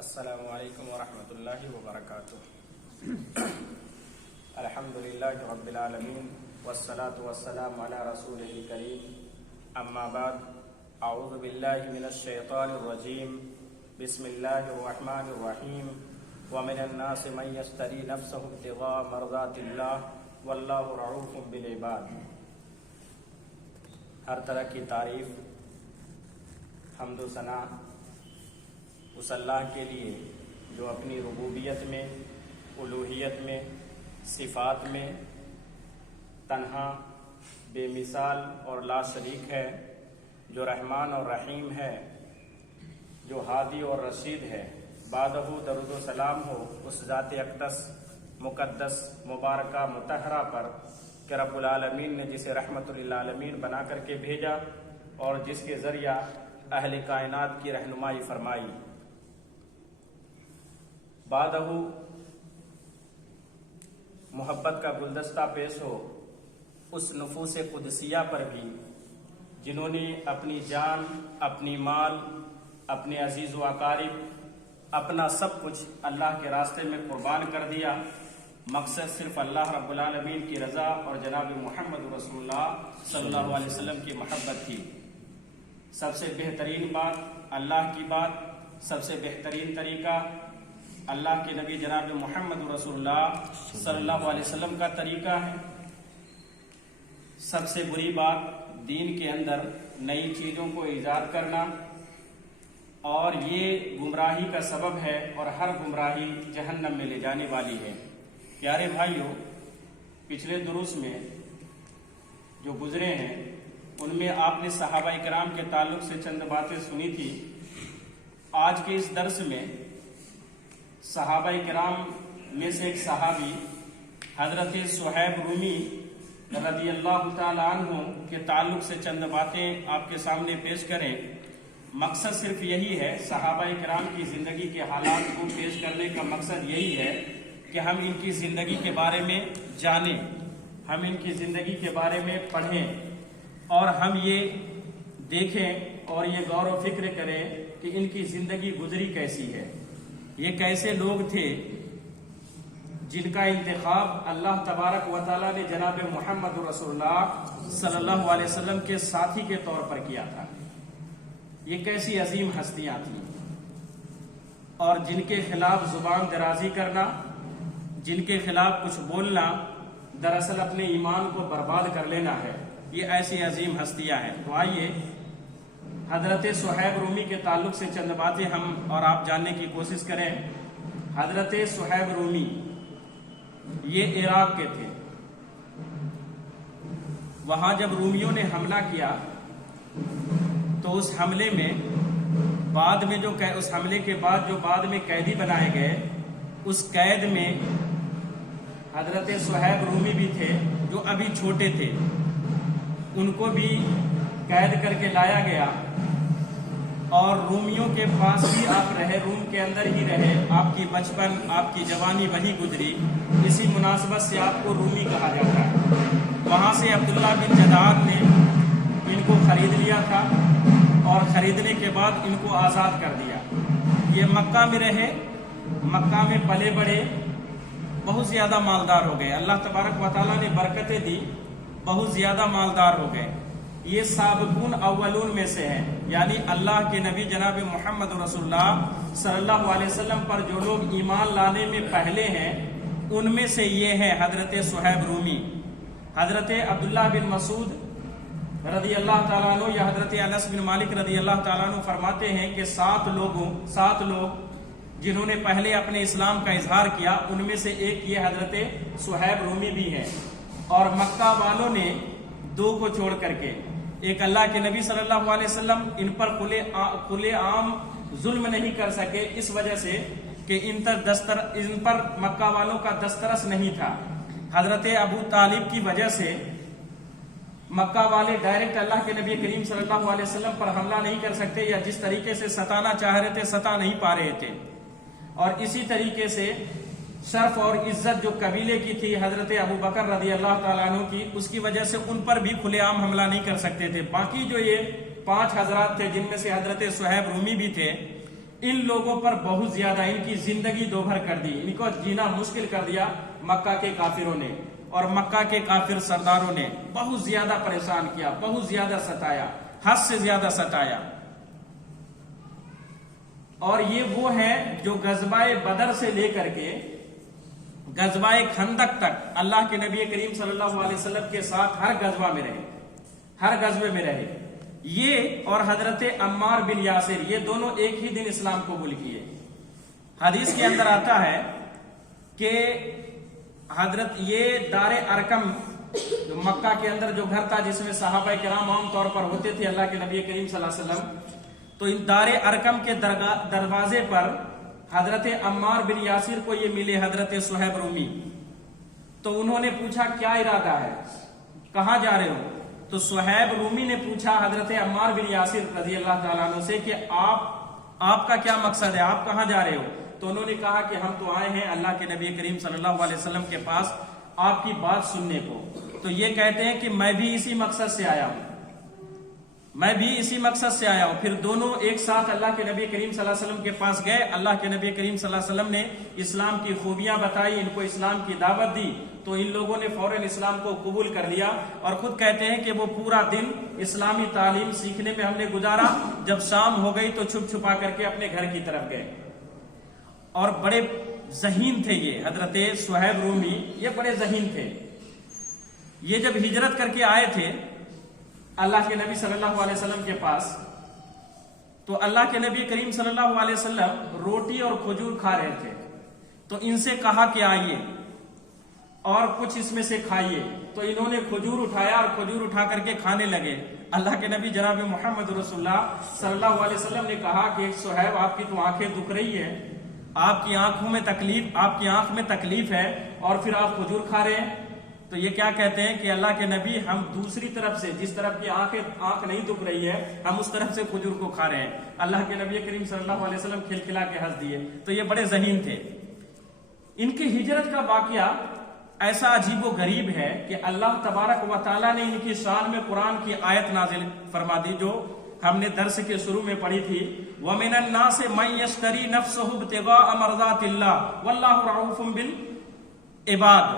السلام علیکم ورحمۃ اللہ وبرکاتہ۔ الحمدللہ رب العالمین والصلاة والسلام علی رسولہ الکریم، اما بعد، اعوذ باللہ من الشیطان الرجیم، بسم اللہ الرحمن الرحیم۔ ومن الناس من یشتری نفسہ ابتغاء مرضات اللہ واللہ رؤوف بالعباد۔ ہر طرح کی تعریف، حمد و ثنا اس اللہ کے لیے جو اپنی ربوبیت میں، الوہیت میں، صفات میں تنہا، بے مثال اور لا شریک ہے، جو رحمان اور رحیم ہے، جو ہادی اور رشید ہے۔ بعدہ درود و سلام ہو اس ذات اقدس، مقدس، مبارکہ، مطہرہ پر کہ رب العالمین نے جسے رحمت للعالمین بنا کر کے بھیجا اور جس کے ذریعہ اہل کائنات کی رہنمائی فرمائی۔ بعدہ محبت کا گلدستہ پیش ہو اس نفوس قدسیہ پر بھی جنہوں نے اپنی جان، اپنی مال، اپنے عزیز و اقارب، اپنا سب کچھ اللہ کے راستے میں قربان کر دیا۔ مقصد صرف اللہ رب العالمین کی رضا اور جناب محمد رسول اللہ صلی اللہ علیہ وسلم کی محبت تھی۔ سب سے بہترین بات اللہ کی بات، سب سے بہترین طریقہ اللہ کے نبی جناب محمد رسول اللہ صلی اللہ علیہ وسلم کا طریقہ ہے۔ سب سے بری بات دین کے اندر نئی چیزوں کو ایجاد کرنا، اور یہ گمراہی کا سبب ہے اور ہر گمراہی جہنم میں لے جانے والی ہے۔ پیارے بھائیوں، پچھلے دروس میں جو گزرے ہیں ان میں آپ نے صحابہ کرام کے تعلق سے چند باتیں سنی تھی۔ آج کے اس درس میں صحابہ کرام میں سے ایک صحابی حضرت صہیب رومی رضی اللہ تعالی عنہ کے تعلق سے چند باتیں آپ کے سامنے پیش کریں۔ مقصد صرف یہی ہے، صحابہ کرام کی زندگی کے حالات کو پیش کرنے کا مقصد یہی ہے کہ ہم ان کی زندگی کے بارے میں جانیں، ہم ان کی زندگی کے بارے میں پڑھیں، اور ہم یہ دیکھیں اور یہ غور و فکر کریں کہ ان کی زندگی گزری کیسی ہے، یہ کیسے لوگ تھے جن کا انتخاب اللہ تبارک و تعالیٰ نے جناب محمد رسول اللہ صلی اللہ علیہ وسلم کے ساتھی کے طور پر کیا تھا۔ یہ کیسی عظیم ہستیاں تھیں، اور جن کے خلاف زبان درازی کرنا، جن کے خلاف کچھ بولنا دراصل اپنے ایمان کو برباد کر لینا ہے۔ یہ ایسی عظیم ہستیاں ہیں۔ تو آئیے حضرت صہیب رومی کے تعلق سے چند باتیں ہم اور آپ جاننے کی کوشش کریں۔ حضرت صہیب رومی یہ عراق کے تھے۔ وہاں جب رومیوں نے حملہ کیا تو اس حملے میں بعد میں اس حملے کے بعد جو بعد میں قیدی بنائے گئے، اس قید میں حضرت صہیب رومی بھی تھے جو ابھی چھوٹے تھے، ان کو بھی قید کر کے لایا گیا، اور رومیوں کے پاس ہی آپ رہے، روم کے اندر ہی رہے، آپ کی بچپن، آپ کی جوانی وہی گزری، اسی مناسبت سے آپ کو رومی کہا جاتا ہے۔ وہاں سے عبداللہ بن جدعان نے ان کو خرید لیا تھا، اور خریدنے کے بعد ان کو آزاد کر دیا۔ یہ مکہ میں رہے، مکہ میں پلے بڑھے، بہت زیادہ مالدار ہو گئے، اللہ تبارک و تعالیٰ نے برکتیں دی، بہت زیادہ مالدار ہو گئے۔ یہ سابقون اولون میں سے ہیں، یعنی اللہ کے نبی جناب محمد رسول اللہ صلی اللہ علیہ وسلم پر جو لوگ ایمان لانے میں پہلے ہیں ان میں سے یہ ہے حضرت صہیب رومی۔ حضرت عبداللہ بن مسعود رضی اللہ تعالیٰ عنہ یا حضرت انس بن مالک رضی اللہ تعالیٰ عنہ فرماتے ہیں کہ 7 لوگ جنہوں نے پہلے اپنے اسلام کا اظہار کیا، ان میں سے ایک یہ حضرت صہیب رومی بھی ہے۔ اور مکہ والوں نے 2 کو چھوڑ کر کے، ایک اللہ کے نبی صلی اللہ علیہ وسلم ان پر کھلے عام ظلم نہیں کر سکے، اس وجہ سے کہ ان پر مکہ والوں کا دسترس نہیں تھا۔ حضرت ابو طالب کی وجہ سے مکہ والے ڈائریکٹ اللہ کے نبی کریم صلی اللہ علیہ وسلم پر حملہ نہیں کر سکتے، یا جس طریقے سے ستانا چاہ رہے تھے ستا نہیں پا رہے تھے۔ اور اسی طریقے سے شرف اور عزت جو قبیلے کی تھی حضرت ابو بکر رضی اللہ تعالیٰ عنہ کی، اس کی وجہ سے ان پر بھی کھلے عام حملہ نہیں کر سکتے تھے۔ باقی جو یہ 5 حضرات تھے جن میں سے حضرت صہیب رومی بھی تھے، ان لوگوں پر بہت زیادہ ان کی زندگی دوبھر کر دی، ان کو جینا مشکل کر دیا مکہ کے کافروں نے، اور مکہ کے کافر سرداروں نے بہت زیادہ پریشان کیا، بہت زیادہ ستایا، حد سے زیادہ ستایا۔ اور یہ وہ ہے جو غزوہ بدر سے لے کر کے غزوہ خندق تک اللہ کے نبی کریم صلی اللہ علیہ وسلم کے ساتھ ہر غزوہ میں رہے، ہر غزوے میں رہے۔ یہ اور حضرت عمار بن یاسر، یہ دونوں ایک ہی دن اسلام قبول کیے۔ حدیث کے اندر آتا ہے کہ حضرت یہ دار ارکم جو مکہ کے اندر جو گھر تھا جس میں صحابہ کرام عام طور پر ہوتے تھے اللہ کے نبی کریم صلی اللہ علیہ وسلم، تو ان دار ارکم کے دروازے پر حضرت عمار بن یاسر کو یہ ملے حضرت صہیب رومی۔ تو انہوں نے پوچھا کیا ارادہ ہے، کہاں جا رہے ہو؟ تو صہیب رومی نے پوچھا حضرت عمار بن یاسر رضی اللہ تعالیٰ عنہ سے کہ آپ کا کیا مقصد ہے، آپ کہاں جا رہے ہو؟ تو انہوں نے کہا کہ ہم تو آئے ہیں اللہ کے نبی کریم صلی اللہ علیہ وسلم کے پاس آپ کی بات سننے کو۔ تو یہ کہتے ہیں کہ میں بھی اسی مقصد سے آیا ہوں، میں بھی اسی مقصد سے آیا ہوں۔ پھر دونوں ایک ساتھ اللہ کے نبی کریم صلی اللہ علیہ وسلم کے پاس گئے، اللہ کے نبی کریم صلی اللہ علیہ وسلم نے اسلام کی خوبیاں بتائی، ان کو اسلام کی دعوت دی، تو ان لوگوں نے فوراً اسلام کو قبول کر لیا، اور خود کہتے ہیں کہ وہ پورا دن اسلامی تعلیم سیکھنے میں ہم نے گزارا، جب شام ہو گئی تو چھپ چھپا کر کے اپنے گھر کی طرف گئے۔ اور بڑے ذہین تھے یہ حضرت صہیب رومی، یہ بڑے ذہین تھے۔ یہ جب ہجرت کر کے آئے تھے اللہ کے نبی صلی اللہ علیہ وسلم کے پاس، تو اللہ کے نبی کریم صلی اللہ علیہ وسلم روٹی اور کھجور کھا رہے تھے، تو ان سے کہا کہ آئیے اور کچھ اس میں سے کھائیے۔ تو انہوں نے کھجور اٹھایا اور کھجور اٹھا کر کے کھانے لگے۔ اللہ کے نبی جناب محمد رسول اللہ صلی اللہ علیہ وسلم نے کہا کہ صہیب آپ کی تو آنکھیں دکھ رہی ہیں، آپ کی آنکھوں میں تکلیف، آپ کی آنکھ میں تکلیف ہے اور پھر آپ کھجور کھا رہے ہیں۔ تو یہ کیا کہتے ہیں کہ اللہ کے نبی ہم دوسری طرف سے، جس طرف کی آنکھ نہیں دکھ رہی ہے، ہم اس طرف سے کھجور کو کھا رہے ہیں۔ اللہ کے نبی کریم صلی اللہ علیہ وسلم کھلکھلا کے ہنس دیے۔ تو یہ بڑے ذہین تھے۔ ان کی ہجرت کا واقعہ ایسا عجیب و غریب ہے کہ اللہ تبارک و تعالیٰ نے ان کی شان میں قرآن کی آیت نازل فرما دی، جو ہم نے درس کے شروع میں پڑھی تھی، وَمِنَ النَّاسِ مَن يَشْتَرِي نَفْسَهُ ابْتِغَاءَ مَرْضَاتِ اللَّهِ وَاللَّهُ رَءُوفٌ بِالْعِبَادِ۔